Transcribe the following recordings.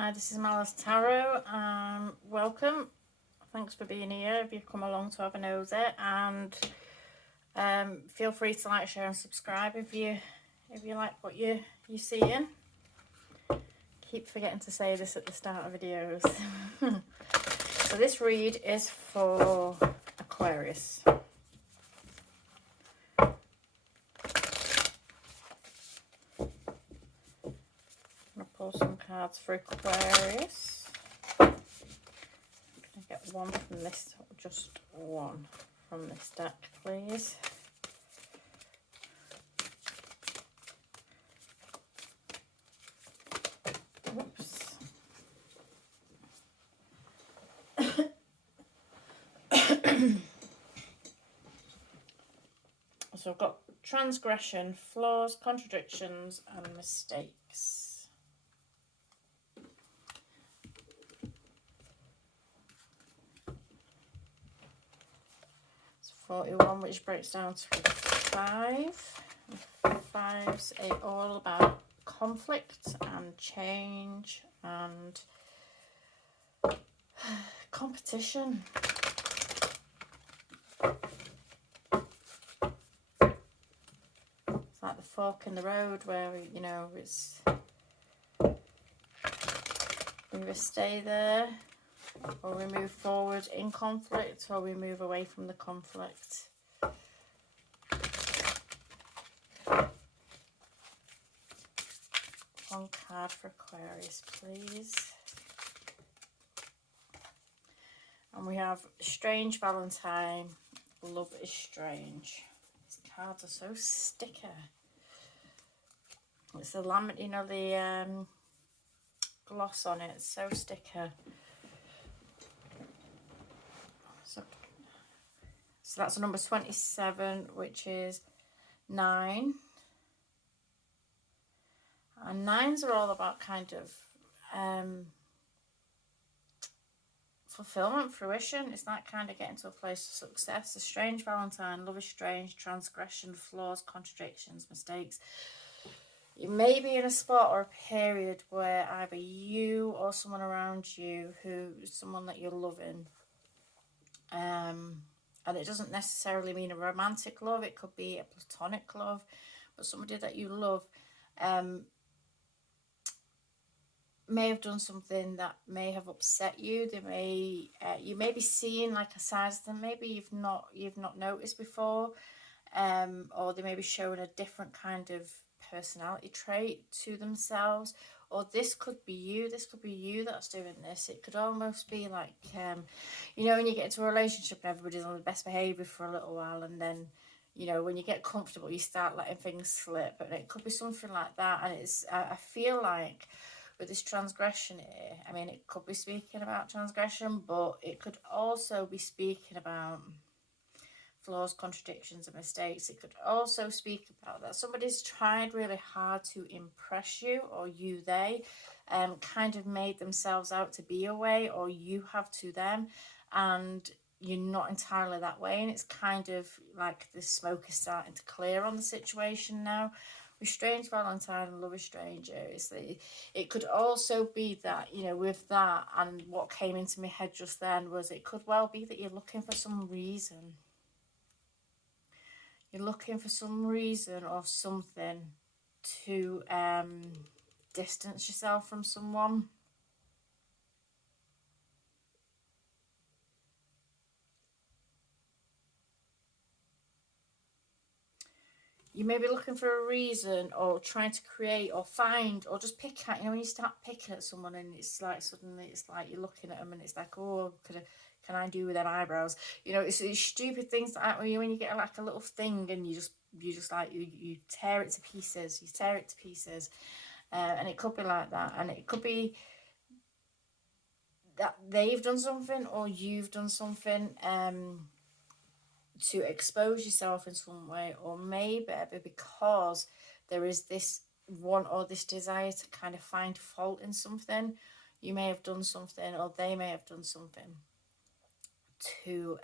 Hi, this is Malice Tarot. Welcome. Thanks for being here. If you've come along to have a nosy, and feel free to like, share, and subscribe if you like what you're seeing. Keep forgetting to say this at the start of videos. So this read is for Aquarius. I'm going to pull some cards for Aquarius. I'm going to get one from this, just one from this deck, please. Oops. So I've got transgression, flaws, contradictions, and mistakes. It's 41, which breaks down to 5. Fives are all about conflict and change and competition. It's like the fork in the road where, you know, it's we either stay there or we move forward in conflict or we move away from the conflict. One card for Aquarius, please. And we have Strange Valentine, Love is Strange. These cards are so sticker. It's the laminate, you know, the gloss on it. It's so sticker. So that's number 27, which is 9. And 9s are all about kind of fulfillment, fruition. It's that kind of getting to a place of success. A strange Valentine, love is strange, transgression, flaws, contradictions, mistakes. You may be in a spot or a period where either you or someone around you, someone that you're loving, and it doesn't necessarily mean a romantic love, it could be a platonic love, but somebody that you love may have done something that may have upset you. They may you may be seeing like a side of them maybe you've not noticed before, or they may be showing a different kind of personality trait to themselves, or this could be you that's doing this. It could almost be like you know, when you get into a relationship and everybody's on the best behavior for a little while, and then, you know, when you get comfortable you start letting things slip, and it could be something like that. And it's I feel like with this transgression here, I mean, it could be speaking about transgression, but it could also be speaking about flaws, contradictions, and mistakes. It could also speak about that somebody's tried really hard to impress you, or they kind of made themselves out to be a way, or you have to them, and you're not entirely that way. And it's kind of like the smoke is starting to clear on the situation now. With Strange Valentine and Love is Strange, it could also be that, you know, with that, and what came into my head just then was it could well be that you're looking for some reason. You're looking for some reason or something to distance yourself from someone. You may be looking for a reason, or trying to create or find or just pick at, you know, when you start picking at someone and it's like suddenly it's like you're looking at them and it's like, oh, can I do with them eyebrows? You know, it's stupid things like that when you get like a little thing and you just like you tear it to pieces. You tear it to pieces, and it could be like that, and it could be that they've done something or you've done something to expose yourself in some way, or maybe because there is this want or this desire to kind of find fault in something. You may have done something, or they may have done something to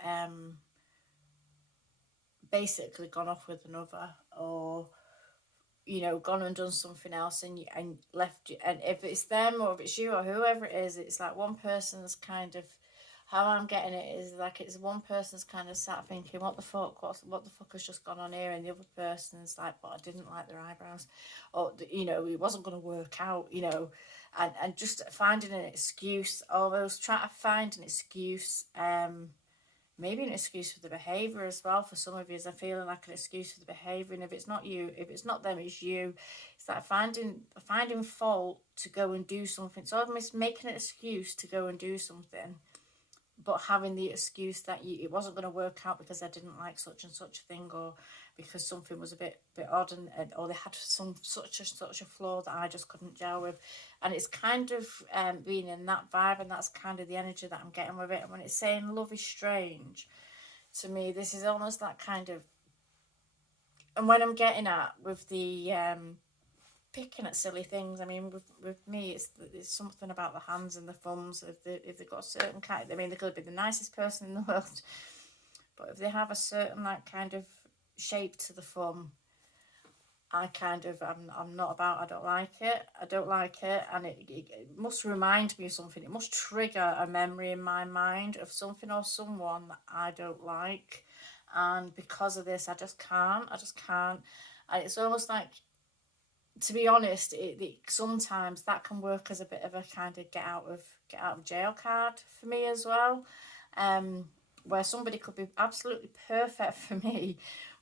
basically gone off with another, or you know, gone and done something else, and left you. And if it's them or if it's you or whoever it is, it's like one person's kind of, how I'm getting it is like it's one person's kind of sat thinking, what the fuck, what the fuck has just gone on here, and the other person's like, but I didn't like their eyebrows, or you know, it wasn't going to work out, you know, and just finding an excuse, almost trying to find an excuse, maybe an excuse for the behaviour as well. For some of you, is I'm feeling like an excuse for the behaviour, and if it's not you, if it's not them, it's you. It's like finding fault to go and do something. So I'm making an excuse to go and do something, but having the excuse that it wasn't going to work out because I didn't like such and such a thing, or because something was a bit odd, or they had such a flaw that I just couldn't gel with. And it's kind of being in that vibe, and that's kind of the energy that I'm getting with it. And when it's saying love is strange, to me this is almost that kind of, and when I'm getting at with the picking at silly things, I mean, with me, it's something about the hands and the thumbs. If they've got a certain kind, I mean, they could be the nicest person in the world, but if they have a certain like kind of shape to the thumb, I kind of, I'm not about, I don't like it, and it must remind me of something. It must trigger a memory in my mind of something or someone that I don't like, and because of this, I just can't, and it's almost like, to be honest, it sometimes that can work as a bit of a kind of get out of jail card for me as well, where somebody could be absolutely perfect for me,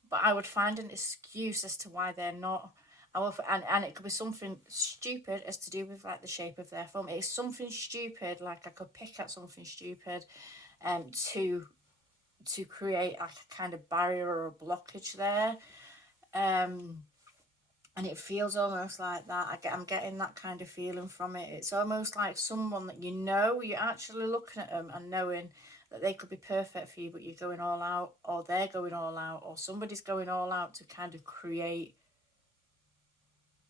but I would find an excuse as to why they're not. And it could be something stupid as to do with like the shape of their thumb. It's something stupid, like I could pick at something stupid, to create like a kind of barrier or a blockage there. And it feels almost like that. I'm getting that kind of feeling from it. It's almost like someone that, you know, you're actually looking at them and knowing that they could be perfect for you, but you're going all out, or they're going all out, or somebody's going all out to kind of create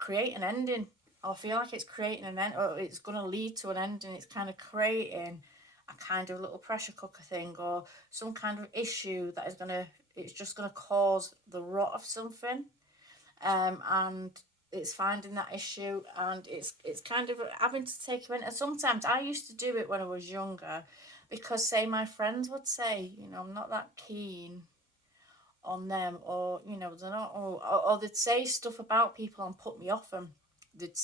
an ending. I feel like it's creating an end, or it's going to lead to an ending. It's kind of creating a kind of little pressure cooker thing, or some kind of issue that is it's just going to cause the rot of something. And it's finding that issue, and it's kind of having to take them in. And sometimes I used to do it when I was younger, because say my friends would say, you know, I'm not that keen on them, or you know, they're not, or they'd say stuff about people and put me off them. And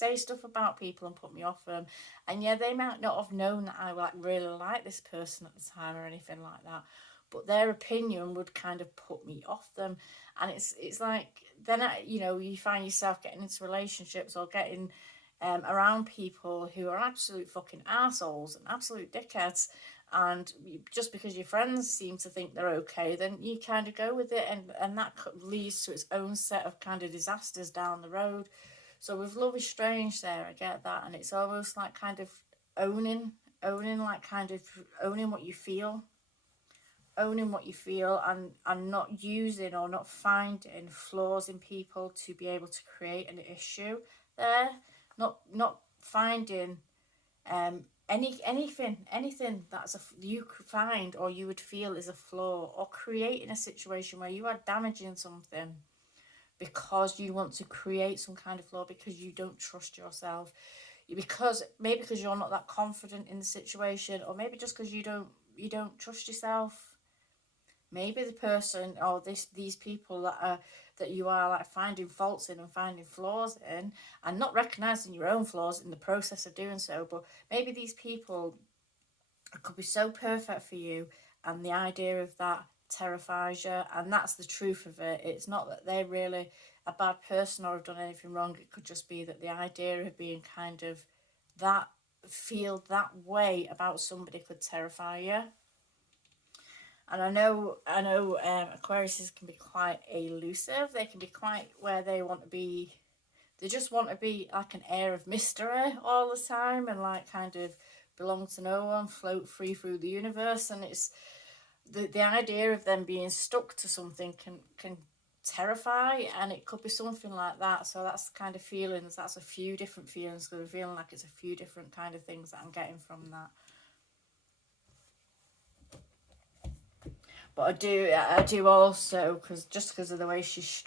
yeah, they might not have known that I like really like this person at the time or anything like that, but their opinion would kind of put me off them. And it's like, then you know, you find yourself getting into relationships or getting around people who are absolute fucking assholes and absolute dickheads, and just because your friends seem to think they're okay, then you kind of go with it, and that leads to its own set of kind of disasters down the road. So with love is strange there, I get that, and it's almost like kind of owning like kind of owning what you feel, and not using or not finding flaws in people to be able to create an issue there, not finding anything that's you could find or you would feel is a flaw, or creating a situation where you are damaging something because you want to create some kind of flaw, because you don't trust yourself, because you're not that confident in the situation, or maybe just because you don't trust yourself. Maybe the person or these people that you are like finding faults in and finding flaws in, and not recognizing your own flaws in the process of doing so, but maybe these people could be so perfect for you, and the idea of that terrifies you. And that's the truth of it. It's not that they're really a bad person or have done anything wrong. It could just be that the idea of being kind of that, feel that way about somebody could terrify you. And I know Aquariuses can be quite elusive. They can be quite where they just want to be like an air of mystery all the time, and like kind of belong to no one, float free through the universe. And it's the idea of them being stuck to something can terrify, and it could be something like that. So that's the kind of feelings, that's a few different feelings, because I'm feeling like it's a few different kind of things that I'm getting from that. But I do also, because of the way she's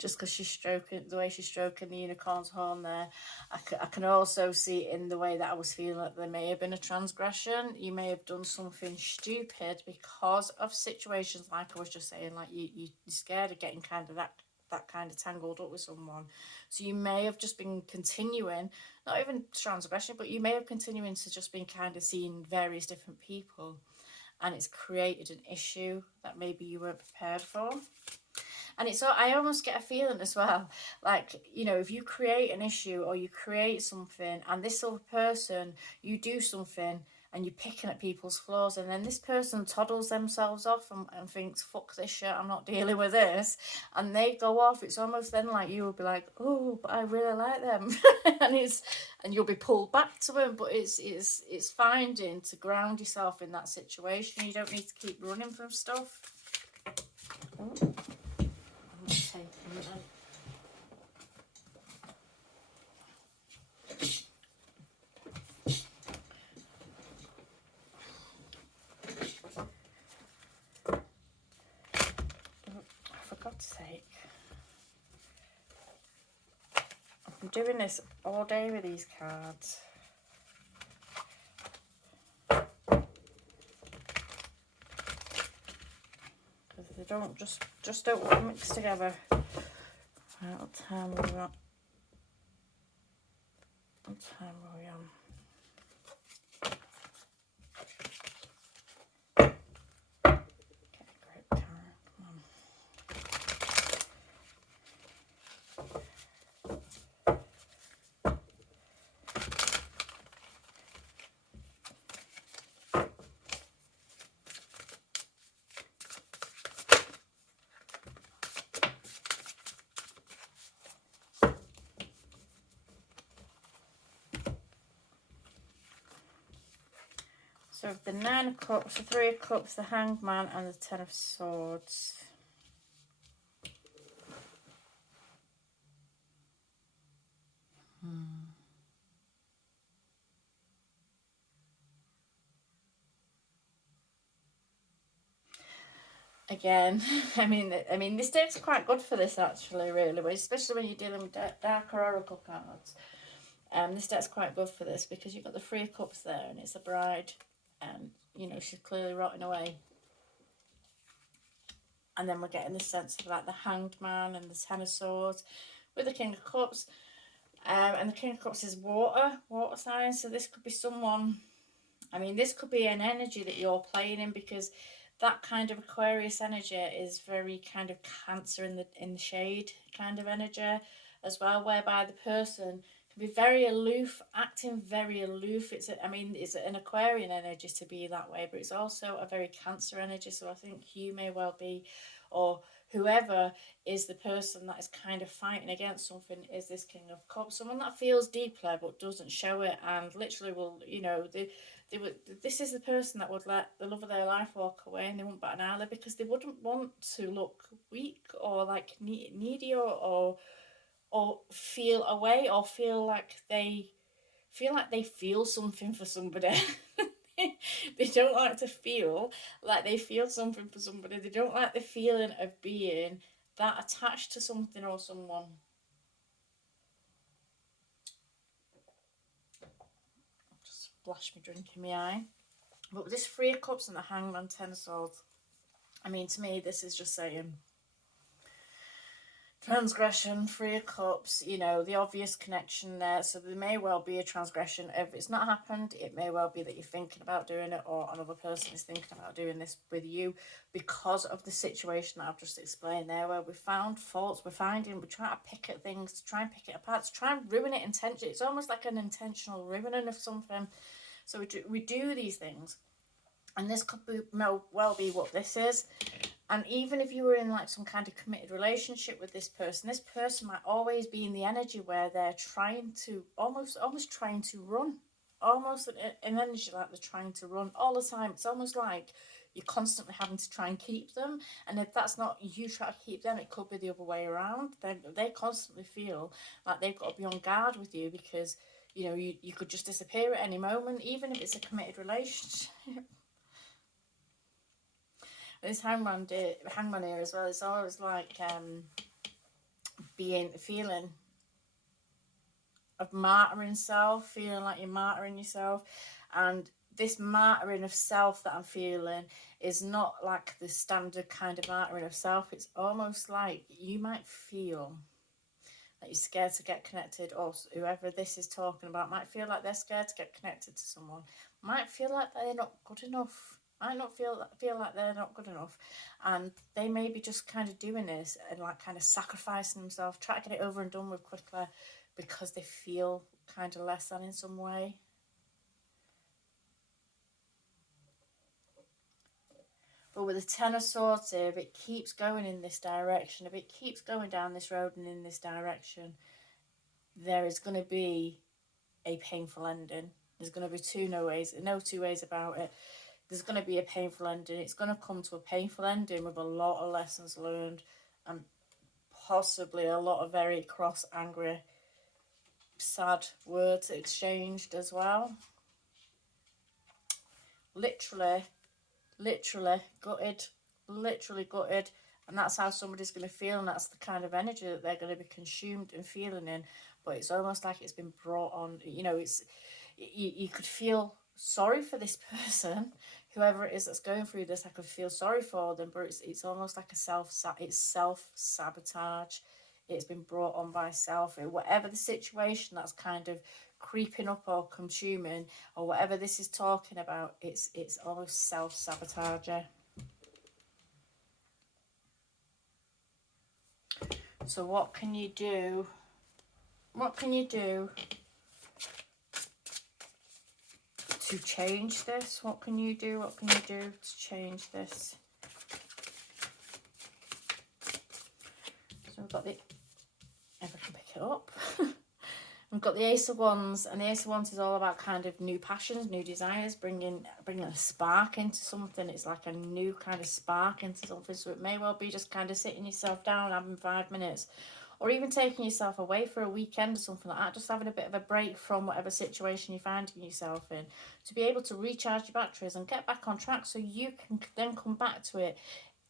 just because she's stroking, the way she's stroking the unicorn's horn there. I can also see it in the way that I was feeling that there may have been a transgression. You may have done something stupid because of situations like I was just saying, like you're scared of getting kind of that kind of tangled up with someone. So you may have just been continuing, not even transgression, but you may have continuing to just been kind of seeing various different people, and it's created an issue that maybe you weren't prepared for. And it's, I almost get a feeling as well, like, you know, if you create an issue or you create something and this other person, you do something and you're picking at people's flaws, and then this person toddles themselves off and thinks, fuck this shit, I'm not dealing with this, and they go off, it's almost then like you will be like, oh, but I really like them. And you'll be pulled back to them. But it's finding to ground yourself in that situation. You don't need to keep running from stuff. Oh. Taking it then. For God's sake. I've been doing this all day with these cards. Because they don't just don't mix together. Right, what time are we on? What time are we on? Okay, great time. Come on. So the 9 of Cups, the 3 of Cups, the Hanged Man, and the 10 of Swords. Again, I mean, this deck's quite good for this actually, really, especially when you're dealing with darker oracle cards. This deck's quite good for this because you've got the 3 of Cups there, and it's a bride, and you know she's clearly rotting away. And then we're getting the sense of like the Hanged Man and the 10 of Swords with the King of Cups. And the King of Cups is water sign. So this could be someone, I mean, this could be an energy that you're playing in, because that kind of Aquarius energy is very kind of Cancer in the shade kind of energy as well, whereby the person can be very aloof, acting very aloof. It's an Aquarian energy to be that way, but it's also a very Cancer energy. So I think you may well be, or whoever is the person that is kind of fighting against something, is this King of Cups, someone that feels deeply but doesn't show it, and literally will, you know, this is the person that would let the love of their life walk away, and they won't bat an eyelid, because they wouldn't want to look weak or like needy or feel away, or feel like they feel something for somebody. They don't like to feel like they feel something for somebody. They don't like the feeling of being that attached to something or someone. Just splash my drink in my eye. But with this 3 of Cups and the Hangman, 10 of Swords, I mean, to me, this is just saying transgression, 3 of Cups, you know, the obvious connection there. So there may well be a transgression. If it's not happened, it may well be that you're thinking about doing it, or another person is thinking about doing this with you, because of the situation that I've just explained there, where we found faults, we're trying to pick at things, to try and pick it apart, to try and ruin it intentionally. It's almost like an intentional ruining of something. So we do these things, and this could well be what this is. And even if you were in like some kind of committed relationship with this person might always be in the energy where they're trying to, almost trying to run. Almost an energy like they're trying to run all the time. It's almost like you're constantly having to try and keep them. And if that's not you trying to keep them, it could be the other way around. They constantly feel like they've got to be on guard with you, because, you know, you could just disappear at any moment, even if it's a committed relationship. This hangman here as well, it's always like feeling of martyring self, feeling like you're martyring yourself. And this martyring of self that I'm feeling is not like the standard kind of martyring of self. It's almost like you might feel that you're scared to get connected, or whoever this is talking about might feel like they're scared to get connected to someone, might feel like they're not good enough, might not feel like they're not good enough, and they may be just kind of doing this and like kind of sacrificing themselves, trying to get it over and done with quickly because they feel kind of less than in some way. But with the Ten of Swords here, if it keeps going in this direction, if it keeps going down this road and in this direction, there is going to be a painful ending. There's going to be no two ways about it. There's going to be a painful ending. It's going to come to a painful ending with a lot of lessons learned and possibly a lot of very cross, angry, sad words exchanged as well. Literally gutted, and that's how somebody's going to feel, and that's the kind of energy that they're going to be consumed and feeling in. But it's almost like it's been brought on, it's you could feel sorry for this person, whoever it is that's going through this. I could feel sorry for them, but it's almost like it's self-sabotage. It's been brought on by self. Whatever the situation that's kind of creeping up or consuming, or whatever this is talking about, it's almost self-sabotage. So what can you do? What can you do to change this? What can you do? What can you do to change this? So we've got the, if I can pick it up. We've got the Ace of Wands, and the Ace of Wands is all about kind of new passions, new desires, bringing a spark into something. It's like a new kind of spark into something. So it may well be just kind of sitting yourself down, having 5 minutes, or even taking yourself away for a weekend or something like that, just having a bit of a break from whatever situation you're finding yourself in, to be able to recharge your batteries and get back on track, so you can then come back to it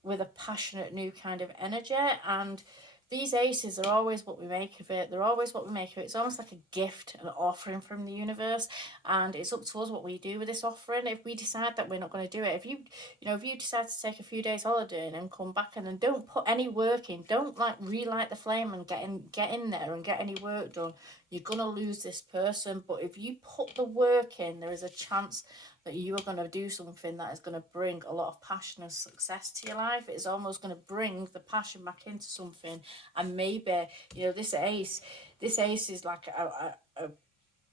with a passionate new kind of energy. And these aces are always what we make of it. They're always what we make of it. It's almost like a gift, an offering from the universe, and it's up to us what we do with this offering. If we decide that we're not going to do it, if you decide to take a few days holiday and then come back and then don't put any work in, don't like relight the flame and get in there and get any work done, you're going to lose this person. But if you put the work in, there is a chance that you are going to do something that is going to bring a lot of passion and success to your life. It's almost going to bring the passion back into something. And maybe, this ace is like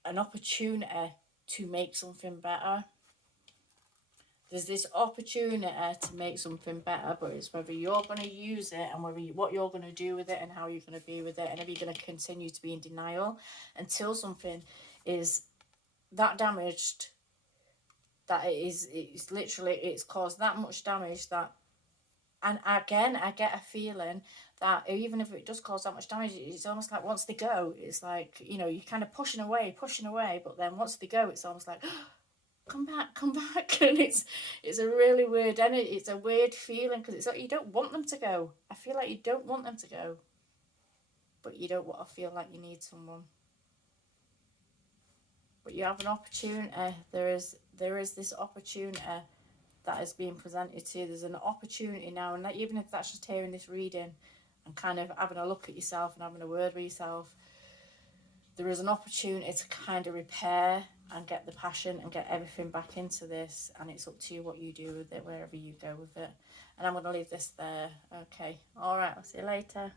an opportunity to make something better. There's this opportunity to make something better, but it's whether you're going to use it and what you're going to do with it and how you're going to be with it, and if you're going to continue to be in denial until something is that damaged, that it's caused that much damage that, and again, I get a feeling that even if it does cause that much damage, it's almost like once they go, it's like, you're kind of pushing away, but then once they go, it's almost like, come back, and it's a really weird energy. It's a weird feeling, because it's like you don't want them to go. I feel like you don't want them to go, but you don't want to feel like you need someone. But you have an opportunity. There is this opportunity that is being presented to you. There's an opportunity now, and even if that's just hearing this reading and kind of having a look at yourself and having a word with yourself, there is an opportunity to kind of repair and get the passion and get everything back into this, and it's up to you what you do with it, wherever you go with it. And I'm going to leave this there. Okay, all right, I'll see you later.